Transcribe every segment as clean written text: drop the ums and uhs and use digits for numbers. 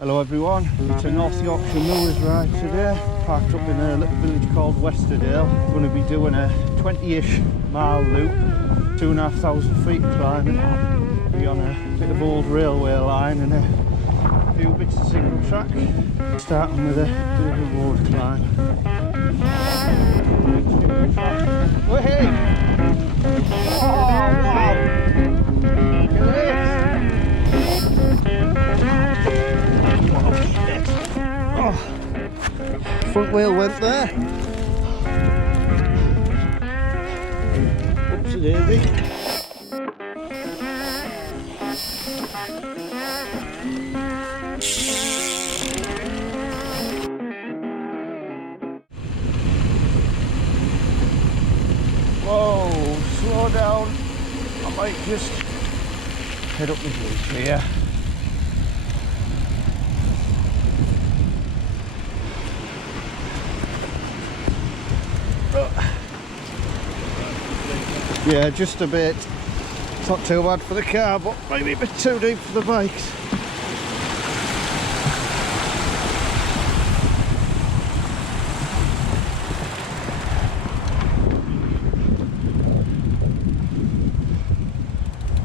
Hello everyone, it's a North Yorkshire Moors ride today. Parked up in a little village called Westerdale. Going to be doing a 20-ish mile loop, 2,500 feet climbing. Be on a bit of old railway line and a few bits of single track. Starting with a bit of a road climb. Hey! Oh wow! Look at this! Oh, front wheel went there. Oopsie daisy. Whoa, slow down. I might just head up the roof here. Yeah, just a bit. It's not too bad for the car, but maybe a bit too deep for the bikes.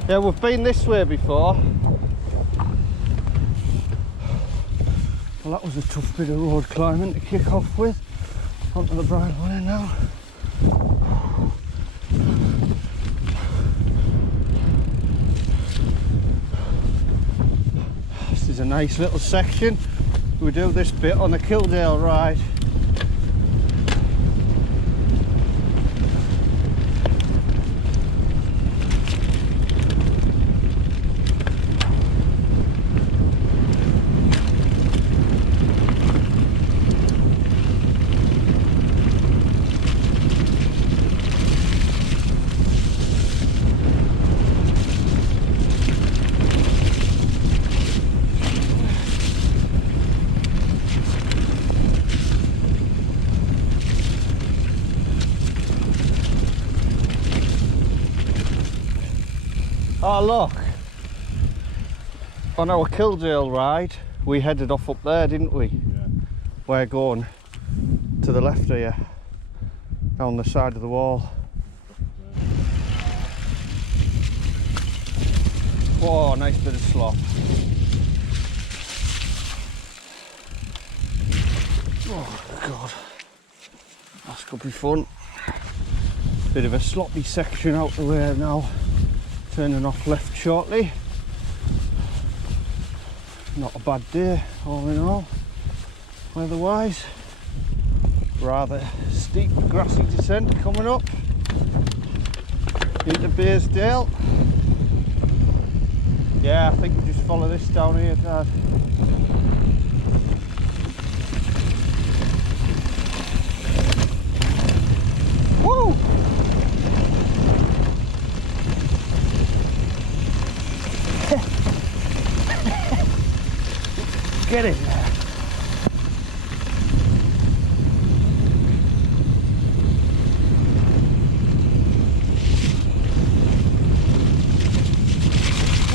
Yeah, we've been this way before. Well, that was a tough bit of road climbing to kick off with. Onto the bridleway now. This is a nice little section. We do this bit on the Kildale ride. Oh look, on our Kildale ride we headed off up there, didn't we? Yeah. We're going to the left here, down the side of the wall. Whoa, nice bit of slop. Oh god, that's gonna be fun. Bit of a sloppy section out the way now. Turning off left shortly. Not a bad day all in all, weather-wise. Rather steep grassy descent coming up into Westerdale. Yeah, I think we just follow this down here, Dad. Woo! Get in there.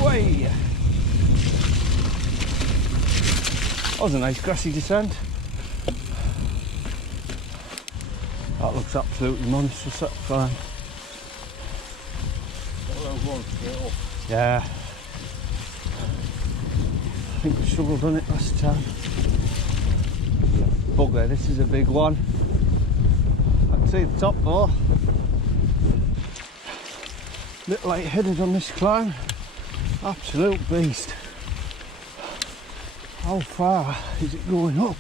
Way. That was a nice grassy descent. That looks absolutely monstrous, that climb. Yeah. I think we struggled on it last time. Bugger, this is a big one. I can see the top though. Bit light-headed on this climb. Absolute beast. How far is it going up?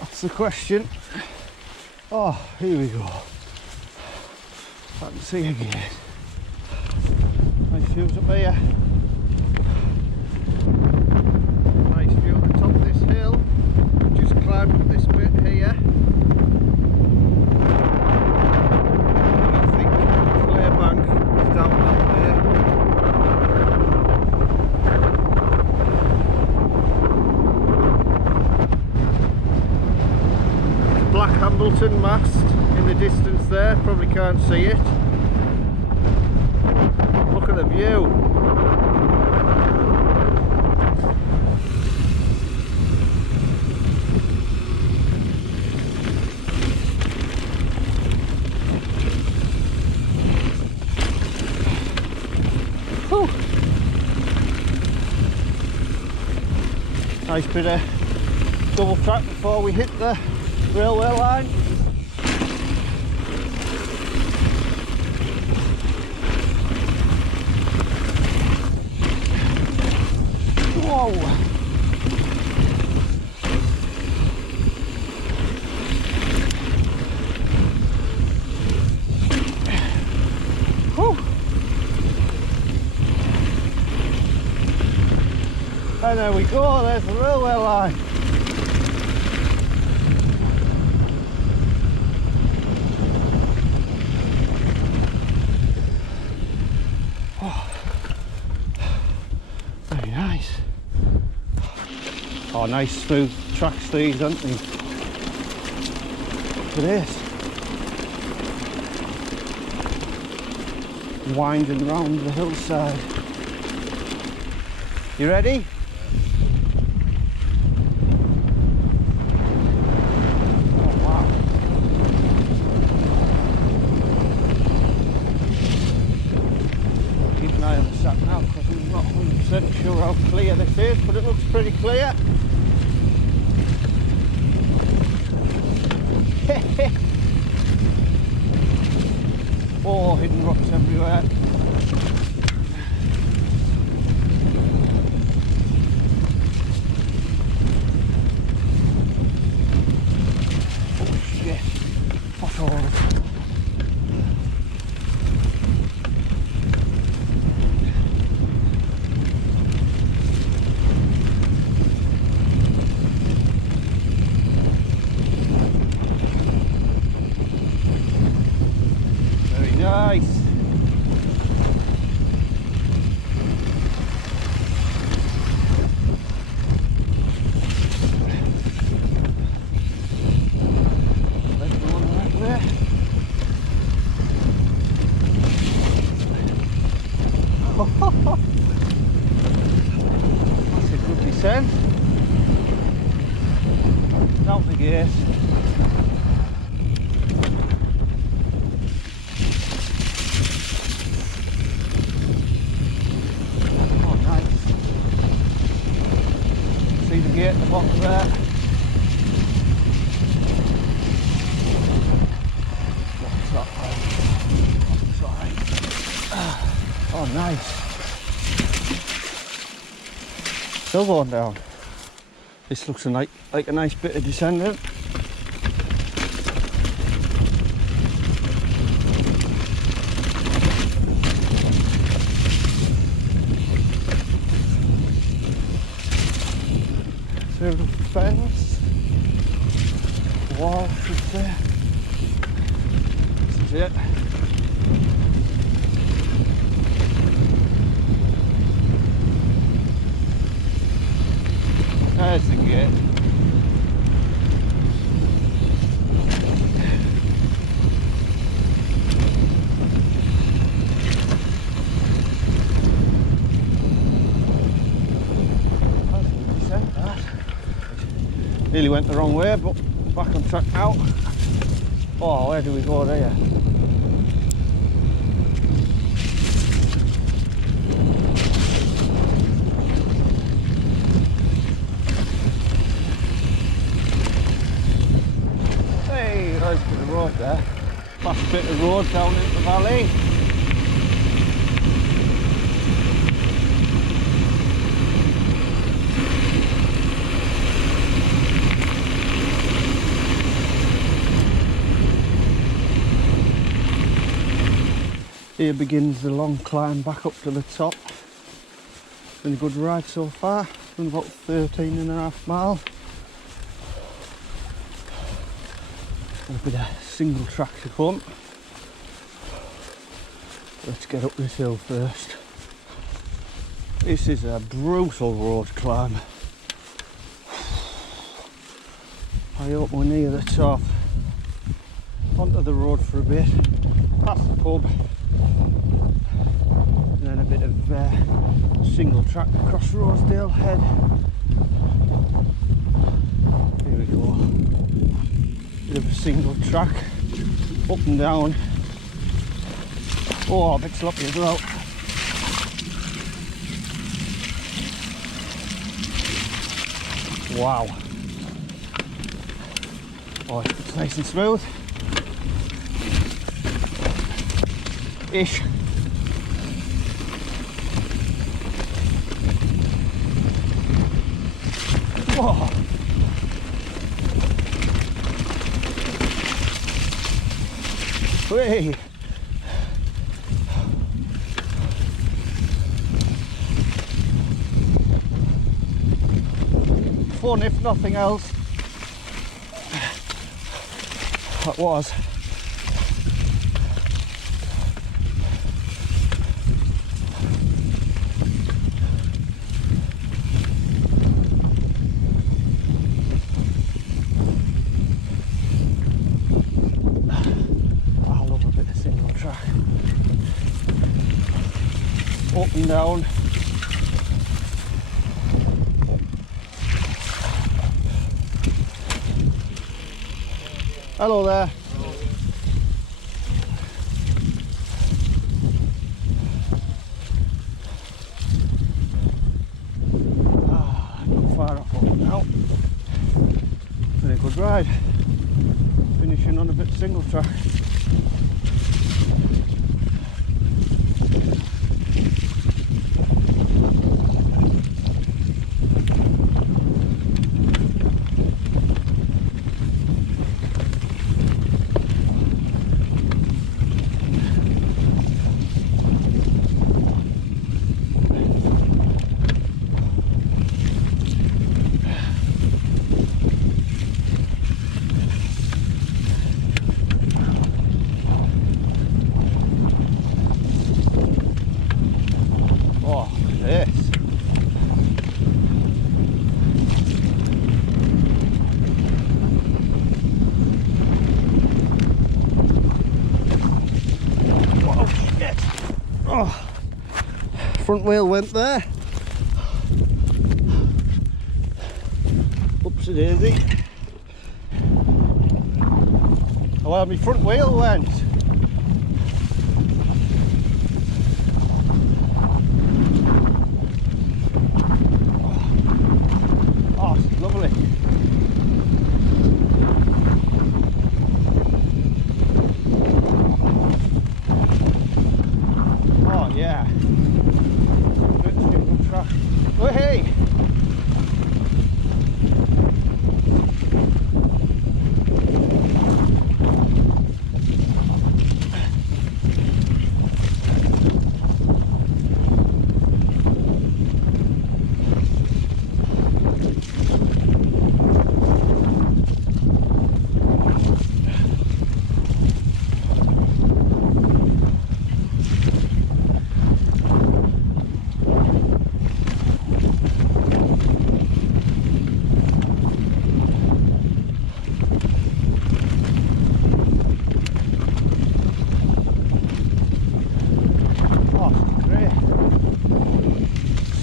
That's the question. Oh, here we go. I can see again. Nice views up here. Climb up this bit here. I think Claybank is down that way. Black Hambleton mast in the distance there, probably can't see it. Look at the view. Nice bit of double track before we hit the railway line. Whoa! Whew. And there we go, there's the railway line. Oh. Very nice. Oh, nice smooth tracks these, aren't they? Look at this. Winding round the hillside. You ready? Oh wow. Keep an eye on the sat nav because I'm not 100% sure how clear this is, but it looks pretty clear. Oh, hidden rocks everywhere. Oh shit, potholes. Nice. That's a good descent. Out the gate. At the bottom there. What's that? Sorry. Oh, nice. Still going down. This looks like a nice bit of descending. Through the fence, wall should there. This is it. There's the gate. Nearly went the wrong way, but back on track now. Oh, where do we go there? Hey, nice bit of road there. Fast bit of road down into the valley. Here begins the long climb back up to the top. Been a good ride so far, been about 13.5 miles. Got a bit of single track to come. Let's get up this hill first. This is a brutal road climb. I hope we're near the top. Onto the road for a bit, past the pub. And then a bit of single track across Rosedale Head. Here we go. Bit of a single track, up and down. Oh, a bit sloppy as well. Wow. Oh, it's nice and smooth. Ish. Whoa. Whee. Fun if nothing else. That was. I love a bit of single track. Up and down. Hello there. Not far off up now. Very good ride. Finishing on a bit single track. Front wheel went there. Oopsie daisy. Oh well, my front wheel went. Oh, it's lovely. Oh yeah. Oh hey!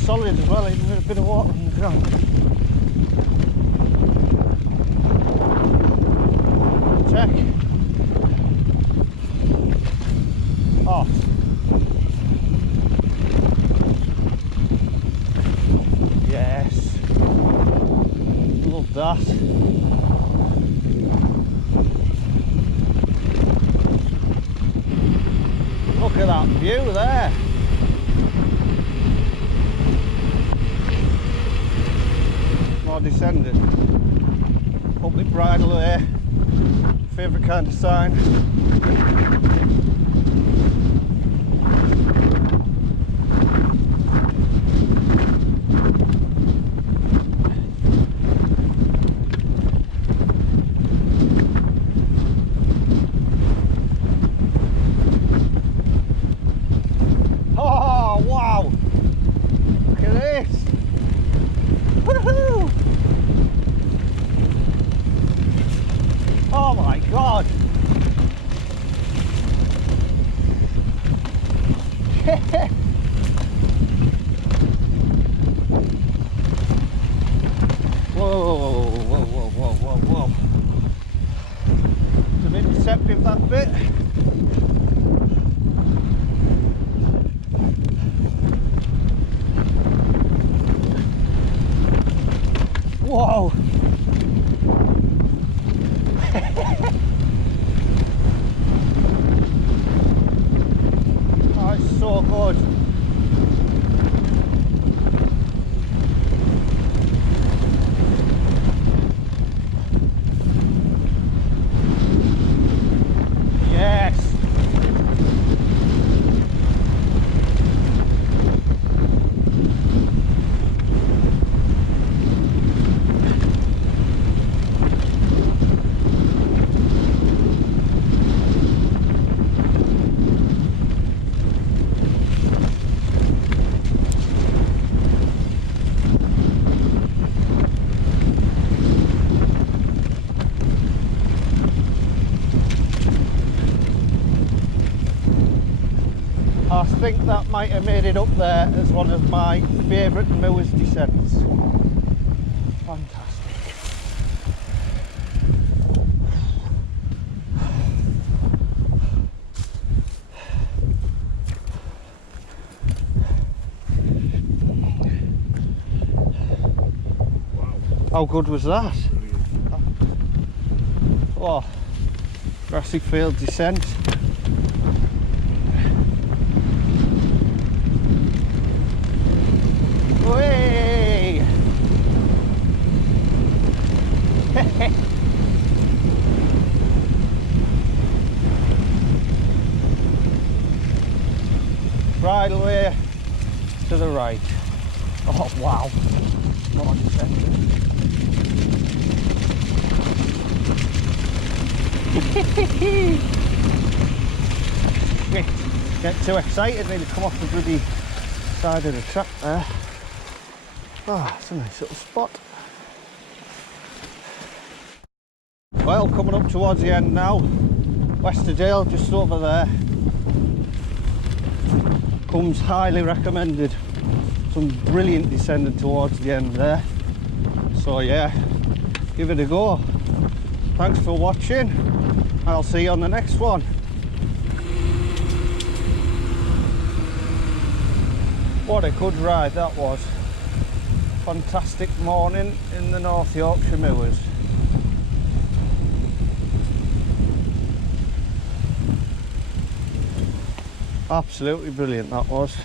Solid as well, even with a bit of water on the ground. Check. Oh. Yes. Love that. Look at that view there. Descended. Public bridle there. Favourite kind of sign. Oh wow! Look at this! Woohoo! Oh my god! Whoa, whoa, whoa, whoa, whoa, whoa. It's a bit deceptive, that bit. Whoa! Oh, it's so good. Yes! I think that might have made it up there as one of my favourite Moors descents. Fantastic. Wow. How good was that? Oh, grassy field descent. Way! Right away to the right. Oh wow! More descent. Get too excited, nearly come off the bloody side of the track there. Ah, it's a nice little spot. Well, coming up towards the end now. Westerdale, just over there. Comes highly recommended. Some brilliant descending towards the end there. So yeah, give it a go. Thanks for watching. I'll see you on the next one. What a good ride that was. Fantastic morning in the North Yorkshire Moors. Absolutely brilliant that was.